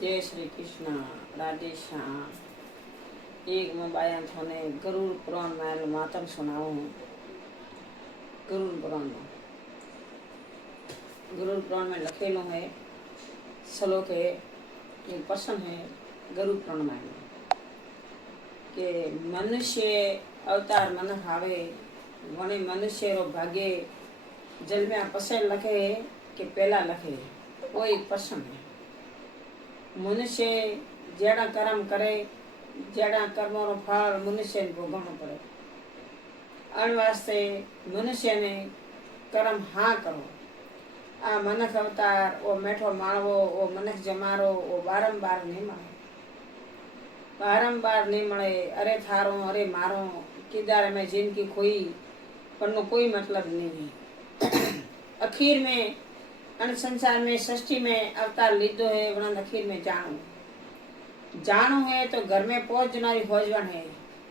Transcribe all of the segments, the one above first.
जय श्री कृष्ण। राधे श्याम। एक मैं बाया थाने गरुड़ पुराण में मातम सुनाऊं। गरुड़ पुराण में लखेलो है श्लोक है, एक प्रश्न है गरुड़ पुराण में के मनुष्य अवतार मन हावे वने मनुष्य रो भाग्य जल में पसे लखे है कि पहला लखे है। वो एक प्रश्न है। मनुष्य जेड़ा कर्म करे जेड़ा कर्मों रो फल मनुष्य ने भोगवणो पड़े। अण वास्ते मनुष्य ने कर्म हाँ करो। आ मनख अवतार वो मेठो माणवो वो मनख जमारो वो बारंबार नहीं मळे। अरे थारो अरे मारो किदार में जिनकी खोई पर कोई मतलब नहीं। अखीर में अन संसार में सृष्टि में अवतार लीधो है वरन अखीर में जानो है तो घर में पहुंच जनारी होजवन है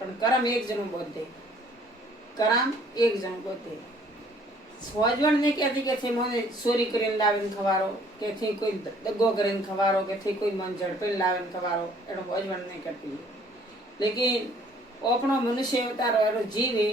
पर कर्म एक जनो बोधे। कर्म एक जनो बोधे। होजवन ने कहती के थे मोने चोरी करीने लावीने खवारो के थी कोई दगो करीने खवारो के थी कोई मन झड़पीने लावीने खवारो एनो होजवन नहीं करती। लेकिन अपनो मनुष्य अवतार वालो जीव है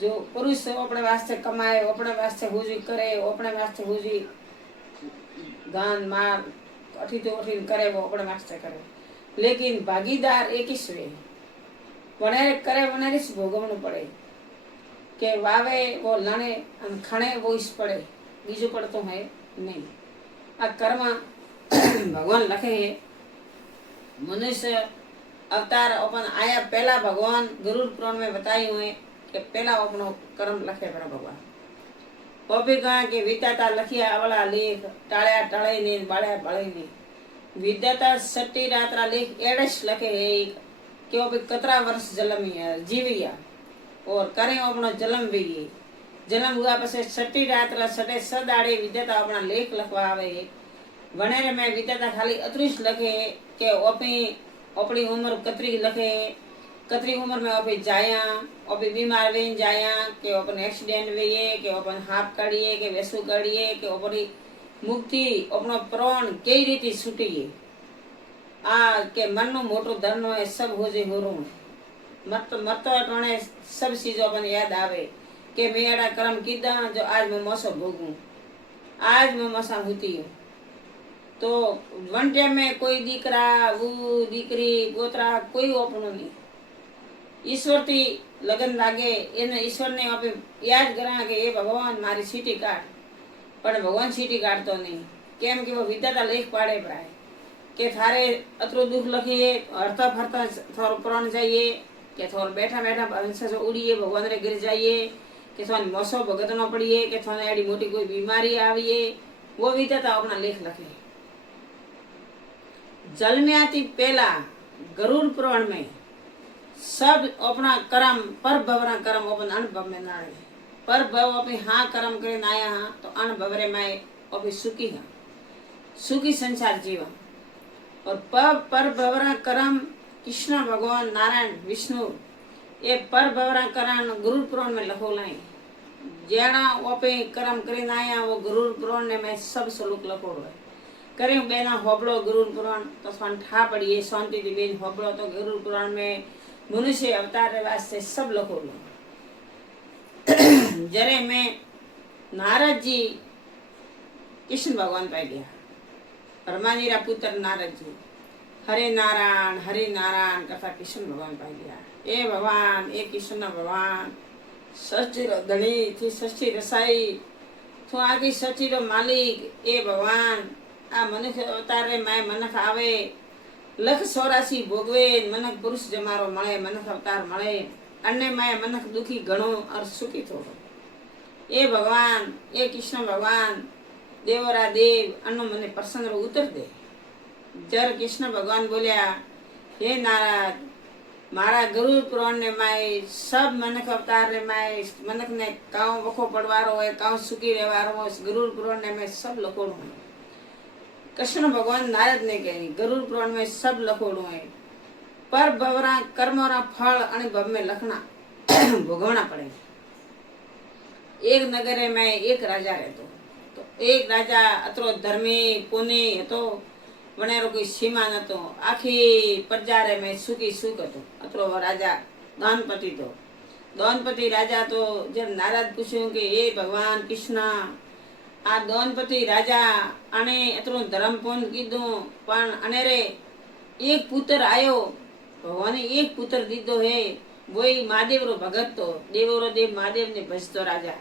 जो पुरुष अपने वास्ते कमाए अपने वास्ते हुजी करे अपने वास्ते हुजी दान मार अठी तो अठी करे वो अपने वास्ते करे। लेकिन भागीदार एक ही स्वे वने करे वने रिस भोगवणो पड़े के वावे वो लणे अन खणे वो इस पड़े बीजो पड़तो है नहीं। आ कर्म भगवान लखे है। मनुष्य अवतार अपन आया पहला भगवान गरुड़ पुराण में बताई हुए कि पहला अपनो कर्म लखे बरा भगवान पपी कहा कि विद्याता लखिया अवला लेख टाळ्या टाळे ने बाळ्या बाळे ने विद्याता सट्टी रात्रा लेख एडस लखे है कि वो भी कतरा वर्ष जीविया और करे अपनो जन्म हुआ पछे सट्टी रात्रा सटे सदाड़े विद्याता अपना लेख लखवा आवे। वनेरे में विद्याता खाली अतृष लखे कि अपनी उम्र कतरी लखे कतरी उम्र में अभी जाया अभी बीमार वेन जाया कि अपन एक्सीडेंट वेये कि अपन हाफ काढ़िए कि वेसु काढ़िए कि अपनी मुक्ति अपनो प्राण कई रीति छूटिए। आ के मन नो मोटो धर्म है सब हो जे होरो मरतो अटणे सब चीजों अपन याद आवे कि मैं एड़ा कर्म कीधा जो आज मैं मौसो भोगूं आज मैं मसा होती हूँ। तो वन टाइम में कोई दीकरा वो दीकरी गोतरा कोई अपनो नहीं। ईश्वर थी लगन लागे एने ईश्वर ने आप याद करा कि ये भगवान मारी सीटी काट पर भगवान सीटी काटतो नहीं केम कि वो विद्याता लेख पाड़े पराए के थारे अतरो दुख लखिए हरता फरता थोरो प्राण जाइए के थोर बैठा बैठा हंस उड़िए भगवान रे गिर जाइए कि थोन मौसो भगतना पड़िए कि थोने एडी मोटी कोई बीमारी आविए वो विद्याता अपना लेख लखे। जन्म्याती पहला गरुड़ पुराण में सब अपना कर्म पर भवरा कर्म अपन अनुभव में नाड़े पर भव अपनी हाँ कर्म करे आया हाँ तो अनुभव रे मैं अभी सुखी संसार जीवन और पर भवरा कर्म कृष्ण भगवान नारायण विष्णु ये पर भवरा कर्म गरुड़ पुराण में लखो लाई जेना अपे कर्म करे आया वो गरुड़ पुराण ने मैं सब श्लोक लखो है करे बेना होबड़ो गरुड़ पुराण तो सन ठा पड़िए शांति दी बेन होबड़ो तो गरुड़ पुराण में मनुष्य अवतार वास्ते सब लखो जरे में नारद जी कृष्ण भगवान पाई गया परमानी रा पुत्र नारद जी हरे नारायण करता कृष्ण भगवान पाई गया। ए भगवान ए कृष्ण भगवान सच्ची रो धनी थी सच्ची रसाई तो आगे सच्ची रो मालिक ए भगवान आ मनुष्य अवतार रे मैं मनख आवे लख 84 भोगवे मनक पुरुष जमारो मळे मनक अवतार मळे अन्य मैं मनक दुखी घणो और सुखी थोड़ो। ए भगवान ए कृष्ण भगवान देवरा देव अन्नो मने प्रसन्न रो उतर दे। जर कृष्ण भगवान बोलिया हे नारद मारा गरुड़ पुराण ने माय सब मनक अवतार रे माय मनक ने काउ वखो पड़वारो है काउ सुखी रहवारो गरुड़ पुराण ने मैं सब लखोड़ो है। कृष्ण भगवान नारद ने कही गरुड़ पुराण में सब लखोड़ो है पर भवरा कर्मोरा फल अनुभव में लखना भोगवना पड़े। एक नगरे में एक राजा रहतो तो एक राजा अतरो धर्मी पुण्य तो વણેરો કોઈ સીમા નતો, આખી પ્રજા રે મેં સુખી સુખ હતો. અતરો રાજા દોનપતિ તો દોનપતિ રાજા તો જેમ નારદ પૂછ્યું કે એ ભગવાન કૃષ્ણ, આ દોનપતિ રાજા આને એટલું ધર્મપૂર્ણ કીધું, પણ અને રે એક પુત્ર આયો, ભગવાને એક પુત્ર દીધો હે, વોય મહાદેવ રો ભગત તો દેવો રો દેવ મહાદેવ ને ભજતો રાજા.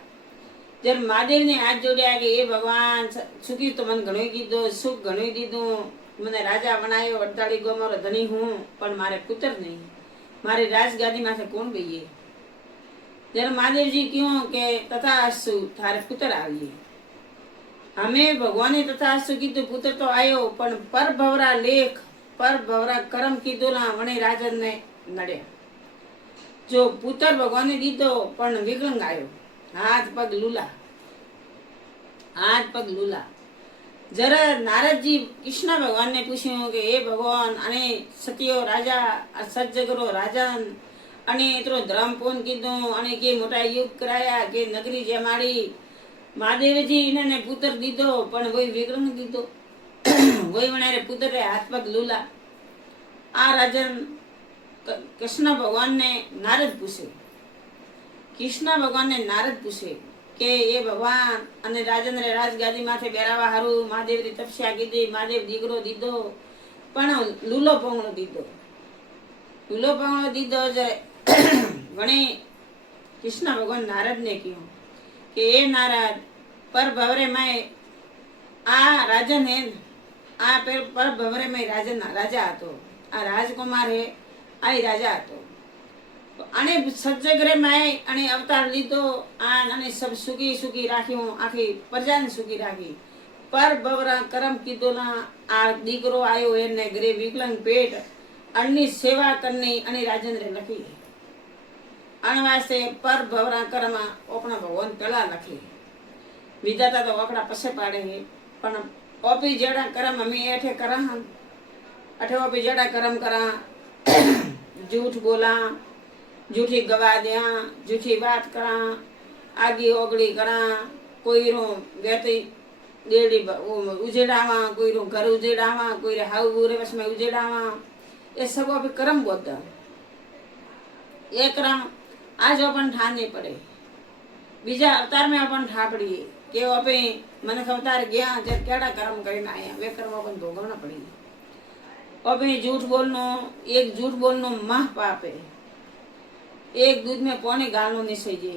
જ્યારે મહાદેવ ને હાથ જોડ્યા કે એ ભગવાન સુખી તો મને ઘણું કીધું, સુખ ઘણું દીધું, મને રાજા બનાવ્યો, 48 ગોમારો ધણી હું, પણ મારે પુત્ર નહીં, મારી રાજગાદી માથે કોણ બેહીએ? જ્યારે મહાદેવજી કહ્યું કે તથાસ્તુ તારે પુત્ર આવીએ. અમે ભગવાને તથાસ્તુ કીધું, પુત્ર તો આવ્યો, પણ પરભવરા લેખ પરભવરા કર્મ કીધું ના વણે રાજન ને નડ્યા. જો પુત્ર ભગવાને દીધો પણ વિકલંગ આવ્યો, હાથ પગ લૂલા, હાથ પગ લૂલા. જરા નારદજી કૃષ્ણ ભગવાનને પૂછ્યું કે એ ભગવાન અને સત્યો રાજા, સજ્જગરો રાજન અને એટલો ધર્મપૂર્ણ કીધું, અને કે મોટા યુગ કરાયા, કે નગરી જમાડી, મહાદેવજી એને પુત્ર દીધો પણ વહી વિક્રમ દીધો, વહી વણારે પુત્ર હાથ પગ લૂલા. આ રાજન કૃષ્ણ ભગવાનને નારદ પૂછે, કૃષ્ણ ભગવાનને નારદ પૂછે કે એ ભગવાન અને રાજન રે રાજગાદી માથે બેરાવા હારું મહાદેવ રી તપસ્યા કીધી, મહાદેવ દીકરો દીધો પણ લૂલો પંગળો દીધો, લૂલો પંગળો દીધો. વણે કૃષ્ણ ભગવાન નારદ ને કહ્યું કે એ નારદ પર ભવરે મેં આ રાજન હે, આ પર ભવરે મેં રાજન રાજા હતો, આ રાજકુમાર હે, આ રાજા હતો, અને સજ્જગ્રે માય અને અવતાર લીધો, અને સબ સુખી સુખી રાખ્યું, આખી પ્રજાને સુખી રાખી. પર ભવરા કરમ કીધોલા આ દીકરો આવ્યો એને ઘરે વિકલંગ પેટ, અણની સેવા કરની અને રાજેન્દ્ર લખી. અણ વાસ્તે પર ભવરા કર્મ ઓપણા ભગવાન પેલા લખી, વિધાતા તો ઓપડા પસે પાડે હે, પણ ઓપી જેડા કરમ અમે એઠે કરા, અઠે ઓપી જેડા કરમ કરા, झूठ बोला, झूठी गवा दिया, झूठी बात करा, आगी ओगड़ी करा, कोई रो व्यती डेढ़ी उजेड़ावा, कोई रो घर उजेड़ावा, कोई रे हाउ बुरे बस में उजेड़ावा, ये सब अभी कर्म बोलता. ये कर्म आज अपन ठाने पड़े, बीजा अवतार में अपन ठापड़िए કે આપણે મને અવતાર ગયા જ્યારે કેડા કર્મ કરીને આયા, વે કર્મ अपन ભોગવના પડી. अबे झूठ बोलनो, एक झूठ बोलनो मह पापे, एक दूध में पौने गालनो नहीं सही.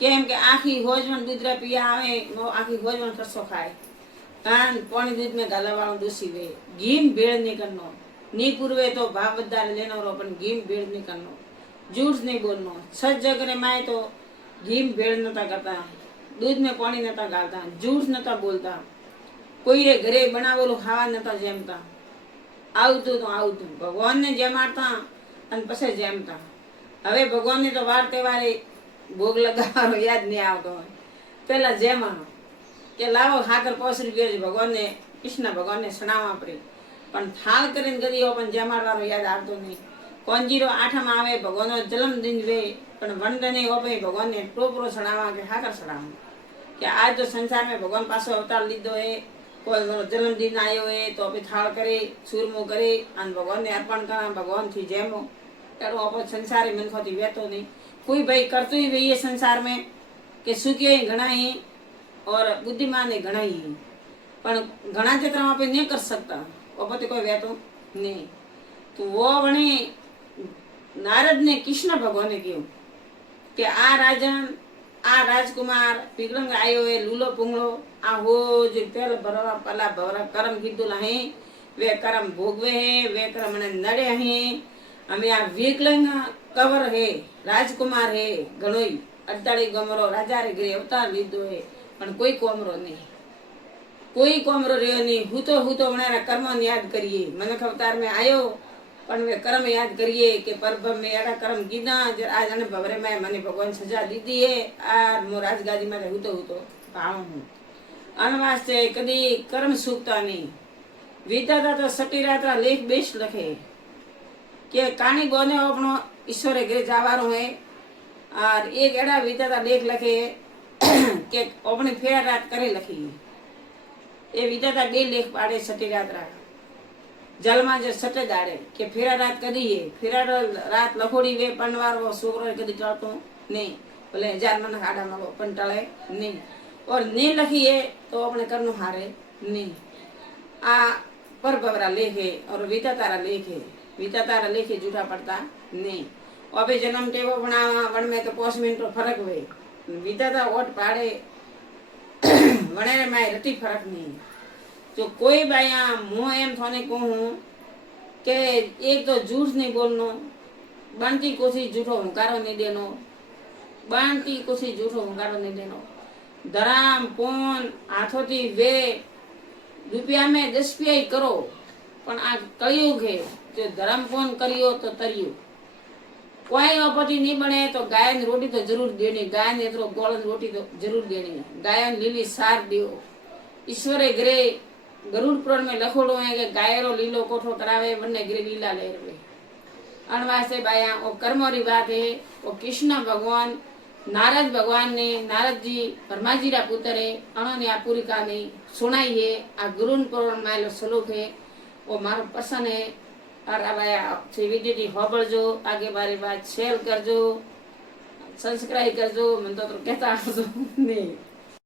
केम के आखी होजवन दूधरा पिया आवे, आखी होजवन कसो खाए, कान पौने दूध में गाला वालों दूसरी वे. घीम भेड़ नहीं करनो, नी पूर्वे तो भाव बदार लेनो रो, अपन घीम भेड़ नहीं करनो, झूठ नहीं बोलनो. सच जगरे माए तो घीम भेड़ नता करता, दूध में पानी नता गालता, झूठ नता बोलता, कोई रे घरे बनावेलो खावा नता जेमता. આવતું તો આવતું ભગવાનને જમાડતા અને પછી જમતા. હવે ભગવાનને તો વાર તહેવારે ભોગ લગાવવાનો યાદ નહીં આવતો હોય, પેલા જમવાનો કે લાવો ખાકર 5 રૂપિયા ભગવાનને કૃષ્ણ ભગવાનને સણાવવા પડે, પણ થાળ કરીને ગરીઓ પણ જમાડવાનો યાદ આવતો નહીં. કોંજીરો આઠમાં આવે ભગવાનનો જન્મદિન વે, પણ વંદને ઓપે ભગવાનને ટોપરો સણાવવા કે ખાકર સણાવવા, કે આજ તો સંસારમાં ભગવાન પાછો અવતાર લીધો હે, કોઈ જન્મદિન આવ્યો હોય તો આપણે થાળ કરી ચૂરમો કરી અને ભગવાનને અર્પણ કરા, ભગવાનથી જેમો ત્યારે આપણે સંસારી મનખોથી વહેતો નહીં. કોઈ ભાઈ કરતું ही वही है संसार में कि सुखी घना ही और बुद्धिमान ही घना ही, पर घना चित्र पे नहीं कर सकता, वो पति कोई वहतो नहीं. तो वो वणे नारद ने कृष्ण भगवान ने क्यों कि आ राजन आ राजकुमार विक्रम आयो है लूलो पुंगलो आ हो जो पहले बरवा पला भवरा कर्म कीधुला है, वे कर्म भोगवे है, वे कर्म ने नड़े है. हमें आ विकलंग कवर है, राजकुमार है, घणोई 48 गमरो राजा रे घरे अवतार लीधो है, पण कोई कोमरो नहीं, कोई कोमरो रह्यो नहीं. હું તો વણારા કર્મ યાદ કરીએ, મને અવતાર में आयो પણ वे कर्म याद करिए कि परभव में एड़ा कर्म कीधा आज अने भवरे में मने भगवान सजा दीदी है, आ मो राजगादी में हूतो भाव हूँ अन वास्ते कदी कर्म सूखता नहीं. विधाता तो सटीराता लेख बेस लखे कि कानी गोने अपनो ईश्वरे घरे जावारो है, और एक एड़ा विधाता लेख लखे कि अपनी फेर रात करे लखी. એ વિધાતા બે લેખ પાડે સટી રાત રાખ જલમાં જે સટે દાડે કે ફેરા રાત કદી ફેરા રાત લખોડી વે પનવારવો છોકરો કદી ટળતો નહીં ભલે 1000 મને ખાડા મળો પણ ટળે નહીં और नहीं लखिए तो अपने करनो हारे नहीं आ पर भवरा लेखे और विता तारा लेखे झूठा पड़ता नहीं अबे जन्म टेवो बनावा वन में तो 5 मिनट फर्क हुए विता ता ओट पाड़े वणे में रटी फर्क नहीं जो कोई बाया मुँह एम थाने कहूँ के एक तो झूठ नहीं बोलनो बनती कोशिश झूठो हुंकारो नहीं देनो बनती कोशिश झूठो हुंकारो नहीं देनो धराम पोन हाथों वे रुपया में 10 रुपया करो पण आ कलयुग है जो धर्म पोन करियो तो तरियो कोई आपत्ति नहीं बने तो गाय ने रोटी तो जरूर देनी गाय ने तो गोल रोटी तो जरूर देनी गाय ने लीली सार दियो ईश्वरे ग्रे गरुड़ पुराण में लखोड़ो है कि गायरो लीलो कोठो करावे बन्ने ग्रे लीला ले रवे अनवासे बाया वो कर्मोरी बात है वो कृष्ण भगवान नारद भगवान ने नारद जी ब्रह्मा जी रा पुत्र है उन्होंने आ पूरी कहानी सुनाई है आ गुरु पुराण में श्लोक है वो मारो पसंद है और अब वीडियो जी होबड़जो आगे बारी बात शेयर करजो सब्सक्राइब करजो मैं तो कहता नहीं।